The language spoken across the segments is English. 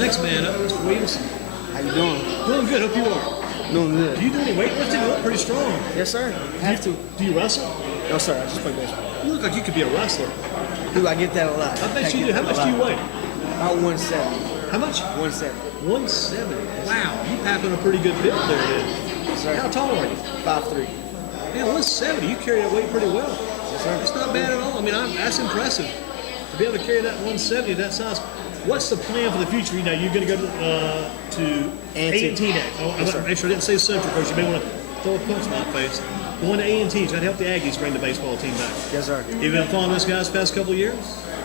Next man up, Mr. Williamson. How you doing? Doing good, hope you are. Doing good. Do you do any weightlifting? You look pretty strong. Yes, sir. Have to. Do you wrestle? No, sir. I just play baseball. You look like you could be a wrestler. Dude, I get that a lot. I bet you do. How much do you weigh? About 170. How much? 170. 170. Wow, you pack on a pretty good build there, dude. Yes, sir. How tall are you? 5'3". Man, 170. You carry that weight pretty well. Yes, sir. It's not bad at all. I mean, that's impressive. To be able to carry that 170 that size. What's the plan for the future? You know, you're going to go to A&T next. Oh, Yes, I make sure I didn't say Central because you may want to throw a punch in my face. Going to A&T, try to help the Aggies bring the baseball team back. Yes, sir. You've been following this guys the past couple of years?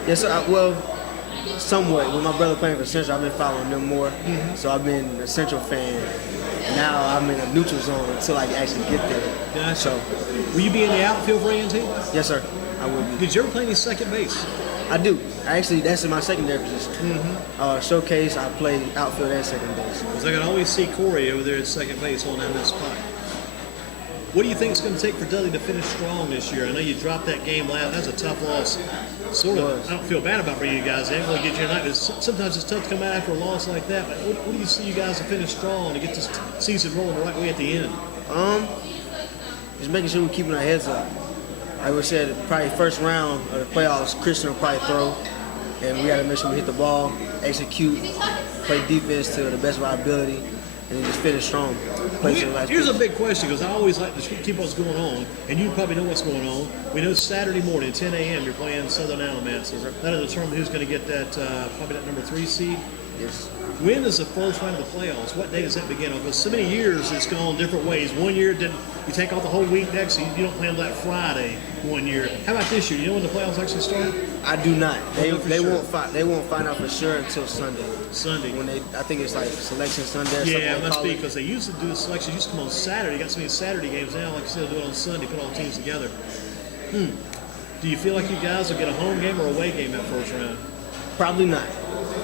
Yes, sir. Well, somewhat. With my brother playing for Central, I've been following them more. So I've been a Central fan. Now I'm in a neutral zone until I can actually get there. Gotcha. So, will you be in the outfield for A&T? yes, sir. I will be. Did you ever play any second base? I do. Actually, that's in my secondary position. Showcase, I play outfield and second base. Because I can always see Corey over there at second base holding down that spot. What do you think it's going to take for Dudley to finish strong this year? I know you dropped that game last. That's a tough loss. Sort of. I don't feel bad about bringing you guys in. We'll get you tonight. But sometimes it's tough to come out after a loss like that. But what do you see you guys to finish strong to get this season rolling the right way at the end? Just making sure we're keeping our heads up. Like we said, probably first round of the playoffs, Christian will probably throw, and we got to make sure we hit the ball, execute, play defense to the best of our ability, and then just finish strong. Here's a big question, because I always like to keep what's going on, and you probably know what's going on. We know Saturday morning, 10 a.m., you're playing Southern Alamance. That'll determine who's going to get that, probably that number 3 seed. Yes. When is the first round of the playoffs? What day does that begin on? Because so many years it's gone different ways. One year you take off the whole week next, so you don't play on that Friday one year. How about this year? You know when the playoffs actually start? I do not. They sure. won't find out for sure until Sunday. Sunday. When I think it's like selection Sunday. Or Yeah, something it must be, because they used to do the selection. It used to come on Saturday. You got so many Saturday games now. Like you said, do it on Sunday. Put all the teams together. Do you feel like you guys will get a home game or away game that first round? Probably not.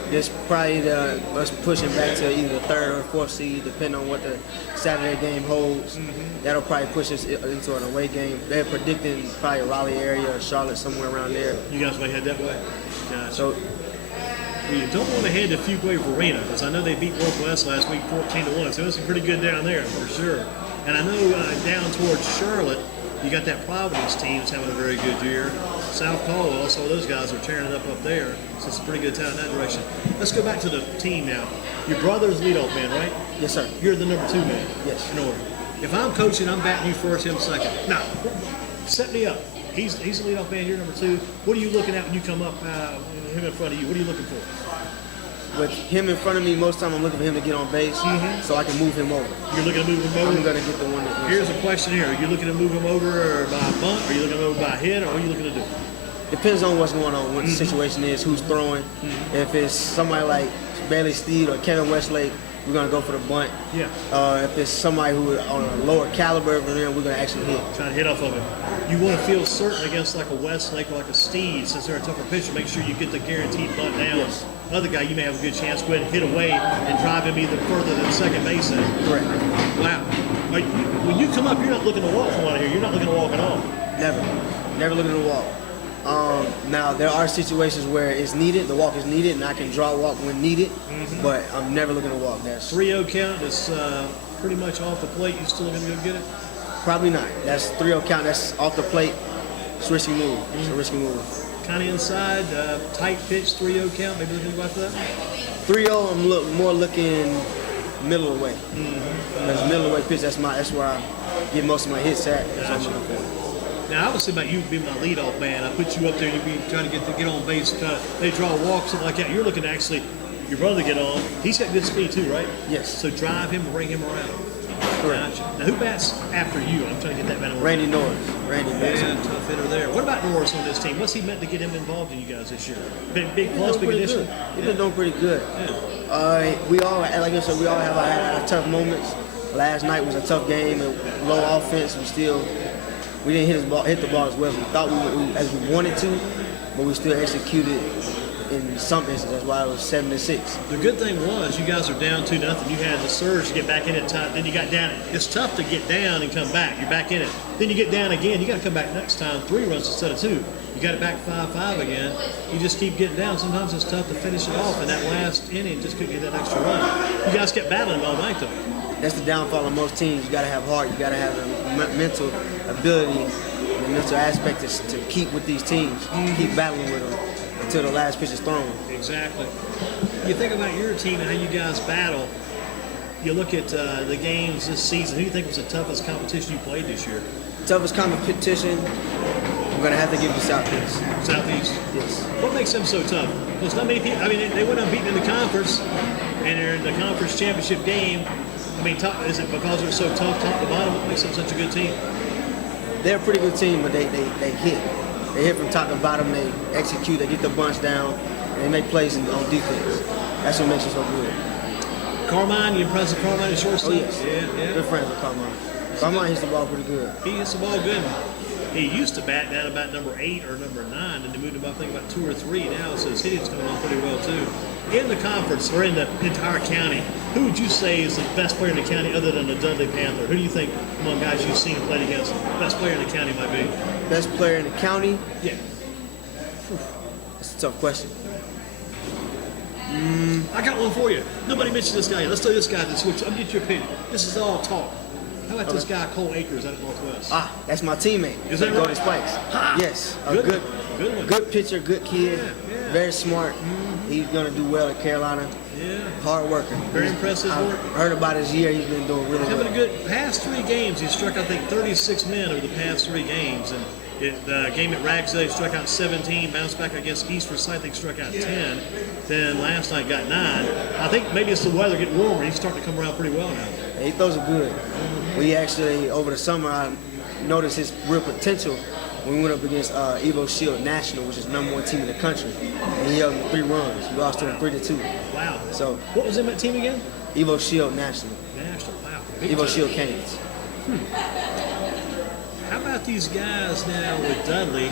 Just probably us pushing back to either the 3rd or 4th seed, depending on what the Saturday game holds. That'll probably push us into an away game. They're predicting probably a Raleigh area or Charlotte, somewhere around there. You guys may head that way? Gotcha. So, well, you don't want to head to Fuquay Arena, because I know they beat Northwest last week 14-1, so it's pretty good down there for sure. And I know down towards Charlotte, you got that Providence team that's having a very good year. South Caldwell, so those guys are tearing it up there. So it's a pretty good talent in that direction. Let's go back to the team now. Your brother's leadoff man, right? yes, sir. You're the number 2 man. Yes. In order. If I'm coaching, I'm batting you first, him second. Now, set me up. He's the leadoff man. You're number 2. What are you looking at when you come up? Him in front of you. What are you looking for? With him in front of me, most time I'm looking for him to get on base so I can move him over. You're looking to move him over? I'm going to get the one that Here's a question here. Are you looking to move him over by a bunt? Are you looking to move by a hit? Or what are you looking to do? Depends on what's going on, what the situation is, who's throwing. If it's somebody like Bailey Steed or Kevin Westlake, we're going to go for the bunt. Yeah. If it's somebody who is on a lower caliber than them, we're going to actually hit. Trying to hit off of it. You want to feel certain against like a Westlake or like a Steed, since they're a tougher pitcher, make sure you get the guaranteed bunt down. Yes. Other guy, you may have a good chance to go ahead and hit away and drive him either further than second base. Correct. Wow. When you come up, you're not looking to walk from out here. You're not looking to walk at all. Never. Never looking to walk. Now, there are situations where it's needed, the walk is needed, and I can draw a walk when needed, but I'm never looking to walk. That's 3-0 count is pretty much off the plate. You still looking to go get it? probably not. That's 3-0 count. That's off the plate. It's a risky move. It's a risky move. Kind of inside, tight pitch, 3-0 count. Maybe looking about that? 3-0, I'm more looking middle of the way. That's middle of the way pitch. That's where I get most of my hits at. That's what I'm looking for. Now, I was thinking about you being my leadoff man. I put you up there, you'd be trying to get on base, they draw a walk, something like that. You're looking to actually, your brother get on. He's got good speed too, right? Yes. So drive him and bring him around. Correct. Gotcha. Now, who bats after you? I'm trying to get that man on. Randy Norris. Randy Norris. Yeah, tough hitter there. What about Norris on this team? What's he meant to get him involved in you guys this year? Big plus, big addition? He's been doing pretty good. Yeah. We all, like I said, we all have our tough moments. Last night was a tough game and low offense. We didn't hit the ball as well as we thought as we wanted to, but we still executed in some instances. That's why it was 7-6. The good thing was you guys are down 2-0. You had the surge to get back in it time. Then you got down. It's tough to get down and come back. You're back in it. Then you get down again. You got to come back next time. 3 runs instead of 2. You You got it back 5-5 again. You just keep getting down. Sometimes it's tough to finish it off, and that last inning just couldn't get that extra run. You guys kept battling all night, though. That's the downfall of most teams. You got to have heart. You got to have the mental ability, and the mental aspect is to keep with these teams, keep battling with them until the last pitch is thrown. Exactly. You think about your team and how you guys battle. You look at the games this season. Who do you think was the toughest competition you played this year? Toughest competition, I'm going to have to give you Southeast. Southeast? Yes. What makes them so tough? Because not many people, I mean, they went unbeaten in the conference, and they're in the conference championship game. I mean, is it because they're so tough, top to bottom, what makes them such a good team? They're a pretty good team, but they hit. They hit from top to bottom, they execute, they get the bunch down, and they make plays on defense. That's what makes them so good. Carmine, you impressed with Carmine at shortstop? Oh, yes. Yeah. Good friends with Carmine. Carmine hits the ball pretty good. He hits the ball good. He used to bat down about number 8 or number 9, and they moved him up, I think, about 2 or 3 now, so his hitting's coming on pretty well, too. In the conference, or in the entire county, who would you say is the best player in the county other than the Dudley Panther? Who do you think, among guys you've seen played against, the best player in the county might be? Best player in the county? Yeah. That's a tough question. I got one for you. Nobody mentioned this guy yet. Let's do this guy. I'll get your opinion. This is all talk. How about this guy, Cole Akers, out of Northwest? That's my teammate. Is that Golden right? Spikes. Ha! Yes, a Good good one. good pitcher, good kid, Yeah. very smart. He's gonna do well at Carolina. Yeah. Hard worker. Very impressive I work. heard about his year. He's been doing really Having a well. good past 3 games. He struck, I think, 36 men over the past 3 games. And game at Ragsdale, he struck out 17, bounced back against East Forsyth, I think struck out 10. Then last night got 9. I think maybe it's the weather getting warmer. He's starting to come around pretty well now. He throws it good. We actually, over the summer, I noticed his real potential when we went up against Evo Shield National, which is the #1 team in the country. And he held him 3 runs. We lost to him 3-2. Wow. So, What was in that team again? Evo Shield National. National. Wow. Big Evo time. Shield Canes. How about these guys now with Dudley?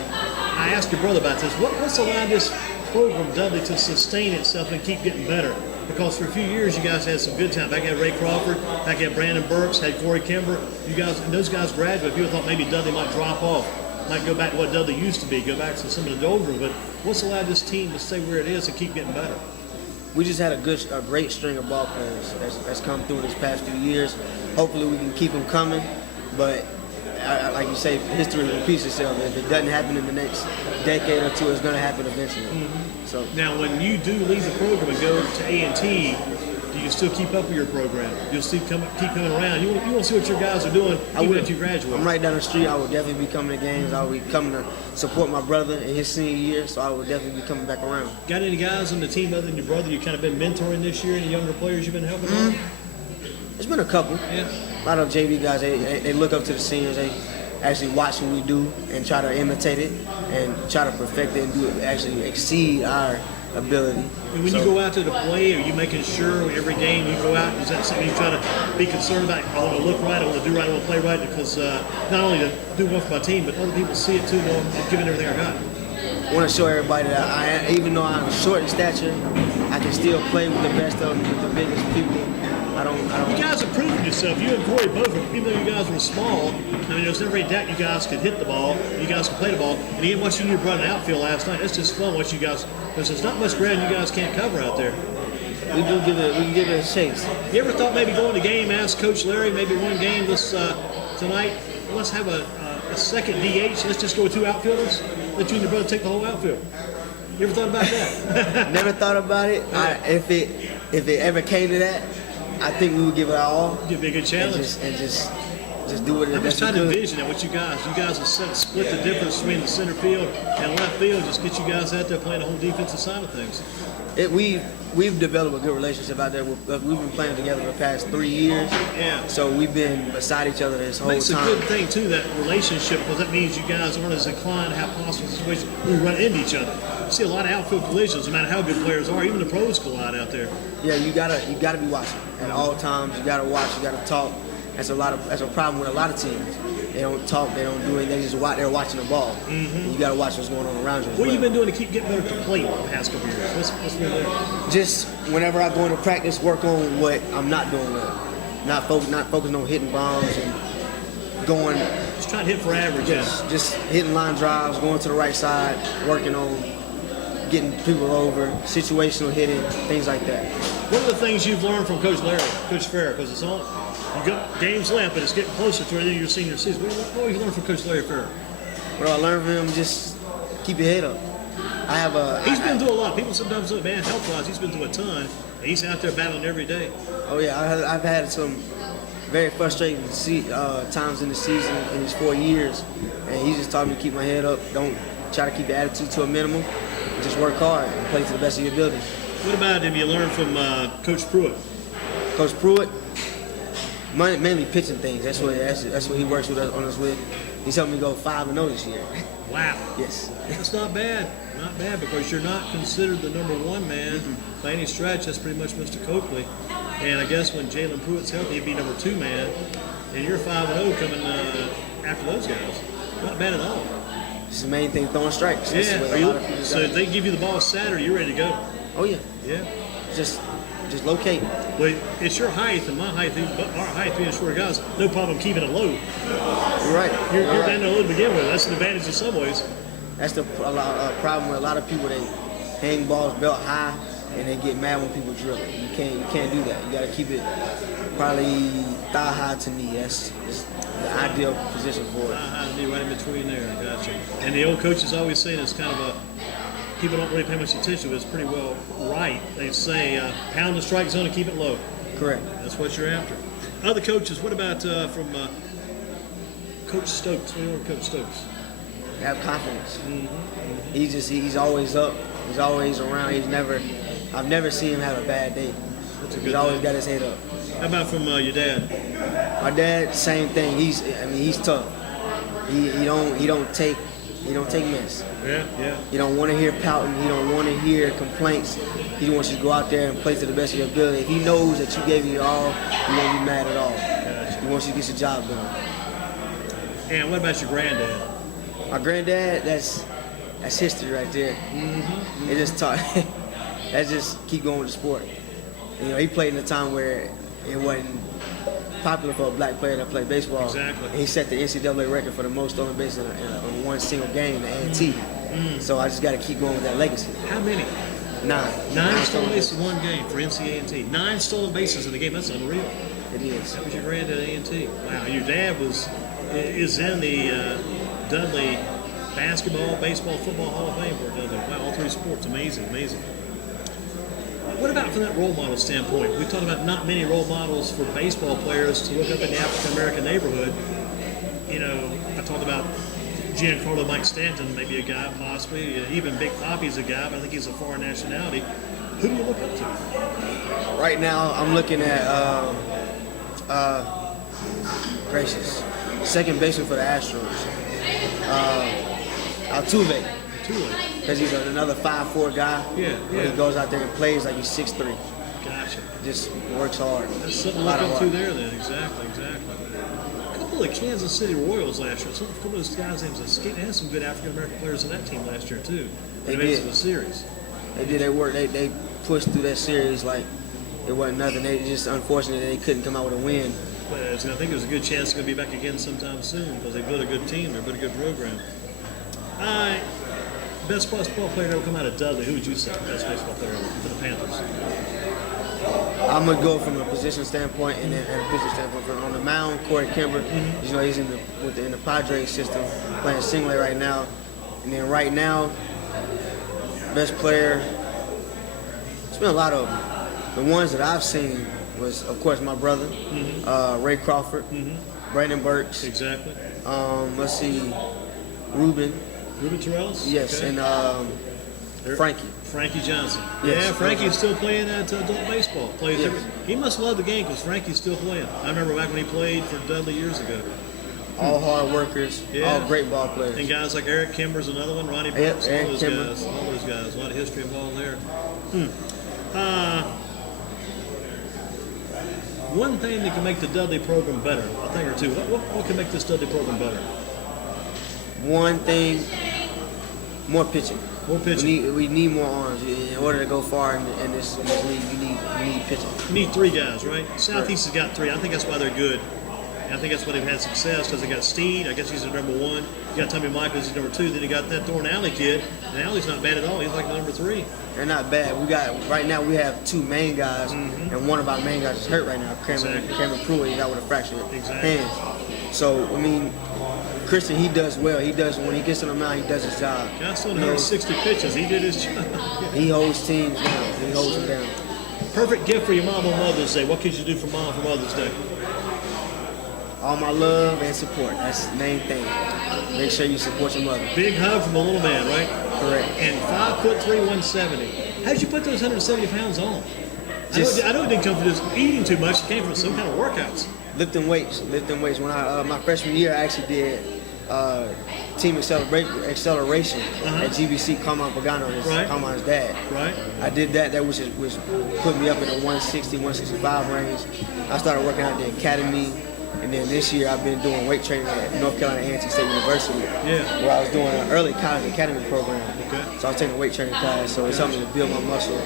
I asked your brother about this. What's allowed this program, Dudley, to sustain itself and keep getting better? Because for a few years, you guys had some good time. Back at Ray Crawford, back at Brandon Burks, had Corey Kimber. You guys, and those guys graduated. People thought maybe Dudley might drop off, might go back to what Dudley used to be, go back to some of the older. But what's allowed this team to stay where it is and keep getting better? We just had a great string of ball players that's come through this past few years. Hopefully we can keep them coming, but like you say, history repeats itself. If it doesn't happen in the next decade or 2, it's going to happen eventually. So Now, when you do leave the program and go to A&T, do you still keep up with your program? You'll still keep coming around. You want to see what your guys are doing even after you graduate. I'm right down the street. I will definitely be coming to games. I will be coming to support my brother in his senior year, so I will definitely be coming back around. Got any guys on the team other than your brother you kind of been mentoring this year? Any younger players you've been helping out? There's been a couple. Yeah. A lot of JV guys, they look up to the seniors. They actually watch what we do and try to imitate it and try to perfect it and do it, actually exceed our ability. And when you go out to the play, are you making sure every game you go out, is that something you try to be concerned about? I want to look right, I want to do right, I want to play right, because not only to do well for my team, but other people see it too, know I'm giving everything I got. I want to show everybody that even though I'm short in stature, I can still play with the best of them, with the biggest people. I don't. You guys have proven yourself. You and Corey both, even though you guys were small, I mean, there's never any doubt you guys could hit the ball, you guys could play the ball. And even watching you run an outfield last night, it's just fun watching you guys, because there's not much ground you guys can't cover out there. We can give it a chase. You ever thought maybe going to game, ask Coach Larry, maybe one game this tonight, let's have a second DH, let's just go with 2 outfielders, let you and your brother take the whole outfield. You ever thought about that? Never thought about it. If it ever came to that, I think we would give it our all. It'd be a good challenge. And just do it. I'm just trying to envision it with you guys. You guys have split the difference between the center field and left field. Just get you guys out there playing the whole defensive side of things. We've developed a good relationship out there. We've been playing together the past 3 years. Yeah. So we've been beside each other this whole Makes time. a good thing too, that relationship, because that means you guys aren't as inclined to have possible situations where you run into each other. You see a lot of outfield collisions, no matter how good players are. Even the pros collide out there. Yeah, you gotta be watching at all times. You gotta watch. You gotta talk. That's a problem with a lot of teams. They don't talk. They don't do it. They just they're watching the ball. And you gotta watch what's going on around you. What have you been doing to keep getting better at the plate the past couple years? What's been there? Just whenever I go into practice, work on what I'm not doing well. Not focusing on hitting bombs and going Just trying to hit for average. Yes, just hitting line drives, going to the right side, working on getting people over, situational hitting, things like that. What are the things you've learned from Coach Farrer? Because it's all you got games left, but it's getting closer to your senior season. What have you learned from Coach Larry Farrer? What I learned from him, just keep your head up. He's been through a lot. People sometimes say, man, health-wise, he's been through a ton. And he's out there battling every day. Oh yeah, I've had some very frustrating times in the season in these 4 years, and he just taught me to keep my head up. Don't try to keep your attitude to a minimum. Just work hard and play to the best of your ability. What about him you learned from Coach Pruitt? Coach Pruitt, mainly pitching things. That's what he works with on us with. He's helped me go 5-0 this year. Wow. Yes. That's not bad. Not bad, because you're not considered the number one man by any stretch. That's pretty much Mr. Coakley. And I guess when Jalen Pruitt's healthy, he'd be number 2 man. And you're 5-0 coming after those guys. Not bad at all. It's the main thing, throwing strikes. Yeah. So if they give you the ball Saturday, you're ready to go. Oh yeah. Yeah. Just locate. Well, it's your height and my height, our height being short guys, no problem keeping it low. You're right. You're down there low to begin with. That's an advantage in some ways. That's the problem with a lot of people. They hang balls belt high and they get mad when people drill it. You can't do that. You got to keep it probably thigh high to knee. That's the ideal position for it. Thigh high to knee, right in between there. Gotcha. And the old coaches always say it's kind of people don't really pay much attention, but it's pretty well right. They say pound the strike zone and keep it low. Correct. That's what you're after. Other coaches, what about from Coach Stokes? What do you want from Coach Stokes? Have confidence. He's always up. He's always around. I've never seen him have a bad day. He's always got his head up. How about from your dad? My dad, same thing. He's tough. He don't take mess. Yeah. You don't want to hear pouting. You don't want to hear complaints. He wants you to go out there and play to the best of your ability. If he knows that you gave it your all, he won't be mad at all. Gotcha. He wants you to get your job done. And what about your granddad? My granddad, that's history right there. It just taught. That's just keep going with the sport. You know, he played in a time where it wasn't popular for a black player to play baseball. Exactly. And he set the NCAA record for the most stolen bases in one single game, the A&T. So I just got to keep going with that legacy. How many? 9. 9 stolen bases in one game for NCAA. 9 stolen bases in the game. That's unreal. It is. That was your granddad at A&T. Wow. Your dad is in the Dudley basketball, baseball, football Hall of Fame for Dudley. Wow, all 3 sports. Amazing. What about from that role model standpoint? We talked about not many role models for baseball players to look up in the African American neighborhood. You know, I talked about Giancarlo Mike Stanton, maybe a guy possibly. Even Big Papi's a guy, but I think he's a foreign nationality. Who do you look up to? Right now, I'm looking at second baseman for the Astros, Altuve. Because he's another 5'4" guy. Yeah. He goes out there and plays like he's 6'3". Gotcha. Just works hard. That's something to look up to there then. Exactly. A couple of Kansas City Royals last year. A couple of those guys' names. They had some good African American players in that team last year too. They made it did. to the series. They did their work. They pushed through that series like it wasn't nothing. They just unfortunate they couldn't come out with a win. But I think there's a good chance they're going to be back again sometime soon because they built a good team. They built a good program. Best baseball player to ever come out of Dudley. Who would you say best baseball player for the Panthers? I'm gonna go from a position standpoint and then a pitcher standpoint. On the mound, Corey Kimber. You know, he's in the Padres system, playing single A right now. And then right now, best player. It's been a lot of them. The ones that I've seen was, of course, my brother, Ray Crawford, Brandon Burks. Exactly. Let's see, Ruben Terrace? Yes, okay. And Frankie Johnson. Yes. Yeah, Frankie's still playing at adult baseball. He must love the game because Frankie's still playing. I remember back when he played for Dudley years ago. All hard workers, all great ball players. And guys like Eric Kimber's another one, Ronnie Brooks, all those guys. A lot of history involved there. One thing that can make the Dudley program better, a thing or two. What can make this Dudley program better? One thing, more pitching. More pitching. We need more arms. In order to go far in this league, you need pitching. You need 3 guys, right? Southeast has got 3. I think that's why they're good. And I think that's why they've had success because they got Steed. I guess he's the number 1. You got Tommy Michaels, he's number 2. Then you got that Thorn Alley kid. And Alley's not bad at all. He's like the number 3. They're not bad. Right now we have 2 main guys, and one of our main guys is hurt right now. Cameron Pruitt, he's out with a fractured hand. So I mean, Christian, he does well. He does when he gets on the mound, he does his job. Guy's still 160 pitches. He did his job. He holds teams down. He holds them down. Perfect gift for your mom on Mother's Day. What could you do for mom for Mother's Day? All my love and support. That's the main thing. Make sure you support your mother. Big hug from a little man, right? Correct. And 5'3", 170. How did you put those 170 pounds on? I know it didn't come from just eating too much. It came from some kind of workouts. Lifting weights. When I my freshman year, I actually did team acceleration at GBC. Carmine Pagano, Carmine's dad. Right. I did that. That was put me up in the 160, 165 range. I started working out at the academy. And then this year I've been doing weight training at North Carolina A&T State University, where I was doing an early college academy program. Okay. So I was taking a weight training class, so it's something to build my muscle.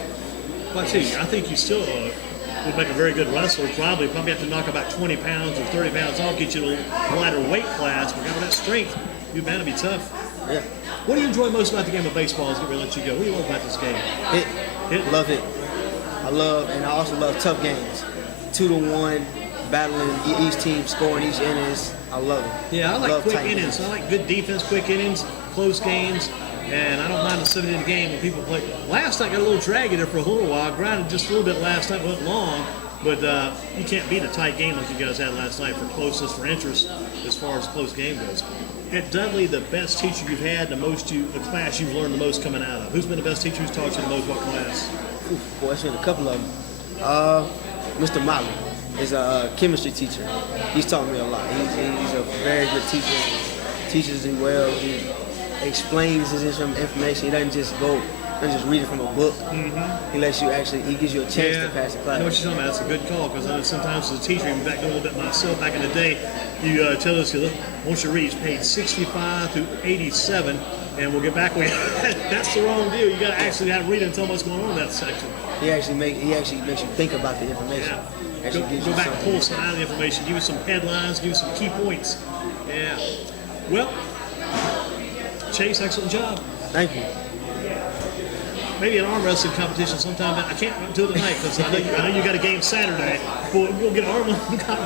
Well, I think you still would make a very good wrestler. Probably have to knock about 20 pounds or 30 pounds off, get you a lighter weight class. But with that strength, you're bound to be tough. Yeah. What do you enjoy most about the game of baseball? Is going to let you go. What do you love about this game? Hit. Love it. And I also love tough games. 2-1. Battling each team, scoring each innings. I love it. Yeah, I like quick innings. I like good defense, quick innings, close games, and I don't mind a 7-inning game when people play. Last night got a little draggy there for a little while. Grinded just a little bit last night, went long, but you can't beat a tight game like you guys had last night for closeness, for interest, as far as close game goes. At Dudley, the best teacher you've had, the class you've learned the most coming out of. Who's been the best teacher? Who's taught you the most? What class? Boy, it's been a couple of them. Mr. Motley is a chemistry teacher. He's taught me a lot. He's a very good teacher. Teaches me well. He explains his information. He doesn't just read it from a book. He lets you he gives you a chance to pass the class. I know what you're talking about. That's a good call because I know sometimes as a teacher, even back a little bit myself, back in the day, you tell us, once you reach page 65 through 87, and we'll get back with you. That's the wrong deal. You got to actually have to read it and tell them what's going on in that section. He actually makes you think about the information. Yeah. Go back and pull some out of the information, give you some headlines, give you some key points. Yeah. Well, Chase, excellent job. Thank you. Maybe an arm wrestling competition sometime. I can't do it tonight because I know you got a game Saturday. We'll get an arm wrestling competition.